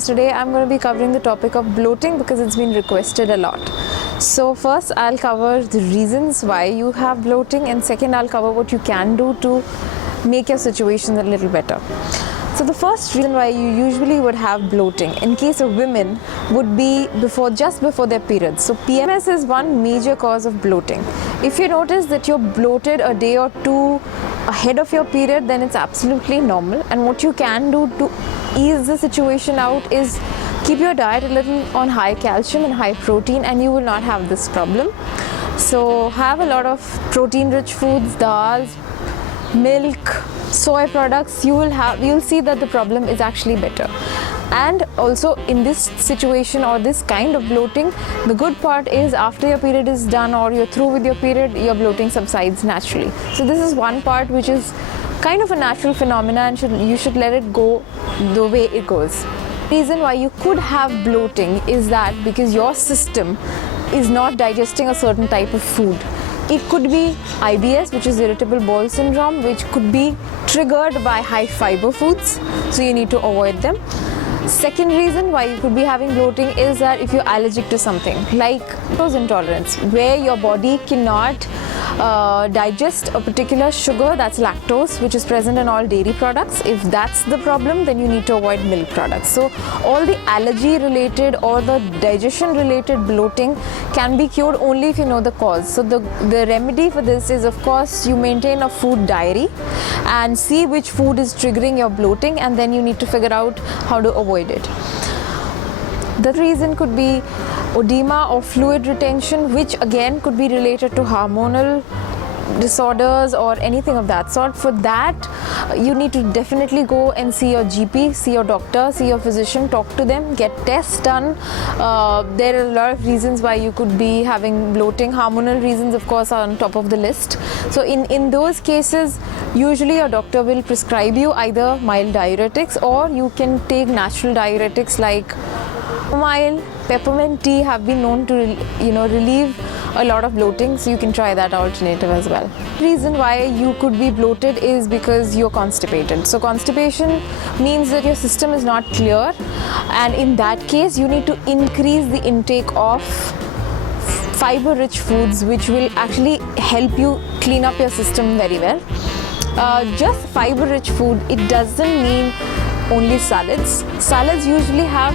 friends. Today I'm going to be covering the topic of bloating because it's been requested a lot. So first I'll cover the reasons why you have bloating, and second I'll cover what you can do to make your situation a little better. So the first reason why you usually would have bloating in case of women would be just before their periods. So PMS is one major cause of bloating. If you notice that you're bloated a day or two ahead of your period, then it's absolutely normal, and what you can do to ease the situation out is keep your diet a little on high calcium and high protein, and you will not have this problem. So have a lot of protein rich foods, dals, milk, soy products. You'll see that the problem is actually better. And also in this situation or this kind of bloating, the good part is after your period is done or you're through with your period, your bloating subsides naturally. So this is one part which is kind of a natural phenomena, and you should let it go the way it goes. The reason why you could have bloating is that because your system is not digesting a certain type of food. It could be IBS, which is irritable bowel syndrome, which could be triggered by high fiber foods, so you need to avoid them. Second reason why you could be having bloating is that if you're allergic to something like lactose intolerance, where your body cannot digest a particular sugar, that's lactose, which is present in all dairy products. If that's the problem, then you need to avoid milk products. So all the allergy related or the digestion related bloating can be cured only if you know the cause. So the remedy for this is, of course, you maintain a food diary and see which food is triggering your bloating, and then you need to figure out how to avoid it. The reason could be edema or fluid retention, which again could be related to hormonal disorders or anything of that sort. For that, you need to definitely go and see your GP, see your doctor, see your physician, talk to them, get tests done. There are a lot of reasons why you could be having bloating. Hormonal reasons, of course, are on top of the list. So in those cases, usually your doctor will prescribe you either mild diuretics, or you can take natural diuretics like chamomile, peppermint tea have been known to relieve a lot of bloating, so you can try that alternative as well. The reason why you could be bloated is because you're constipated. So constipation means that your system is not clear, and in that case you need to increase the intake of fiber rich foods, which will actually help you clean up your system very well. Just fiber rich food, it doesn't mean only salads. Salads usually have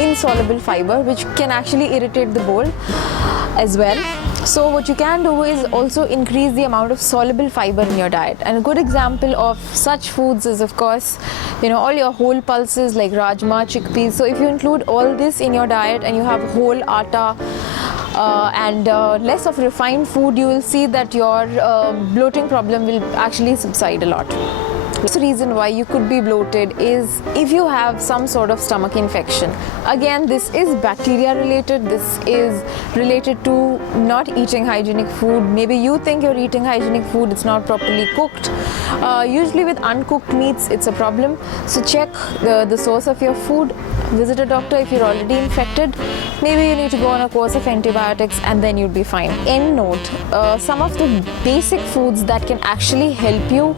insoluble fiber, which can actually irritate the bowel as well. So what you can do is also increase the amount of soluble fiber in your diet, and a good example of such foods is, of course, all your whole pulses like rajma, chickpeas. So if you include all this in your diet and you have whole atta and less of refined food, you will see that your bloating problem will actually subside a lot. The reason why you could be bloated is if you have some sort of stomach infection. Again, this is bacteria related. This is related to not eating hygienic food. Maybe you think you're eating hygienic food, it's not properly cooked. Usually with uncooked meats, it's a problem. So check the source of your food. Visit a doctor if you're already infected. Maybe you need to go on a course of antibiotics, and then you'll be fine. End note, some of the basic foods that can actually help you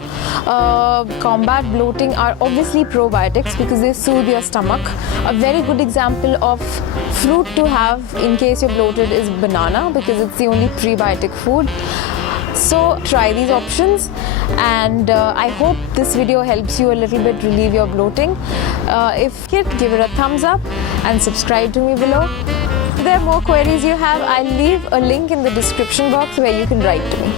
combat bloating are obviously probiotics, because they soothe your stomach. A very good example of fruit to have in case you're bloated is banana, because it's the only prebiotic food. So try these options, and I hope this video helps you a little bit relieve your bloating. If you give it a thumbs up and subscribe to me below. If there are more queries you have, I'll leave a link in the description box where you can write to me.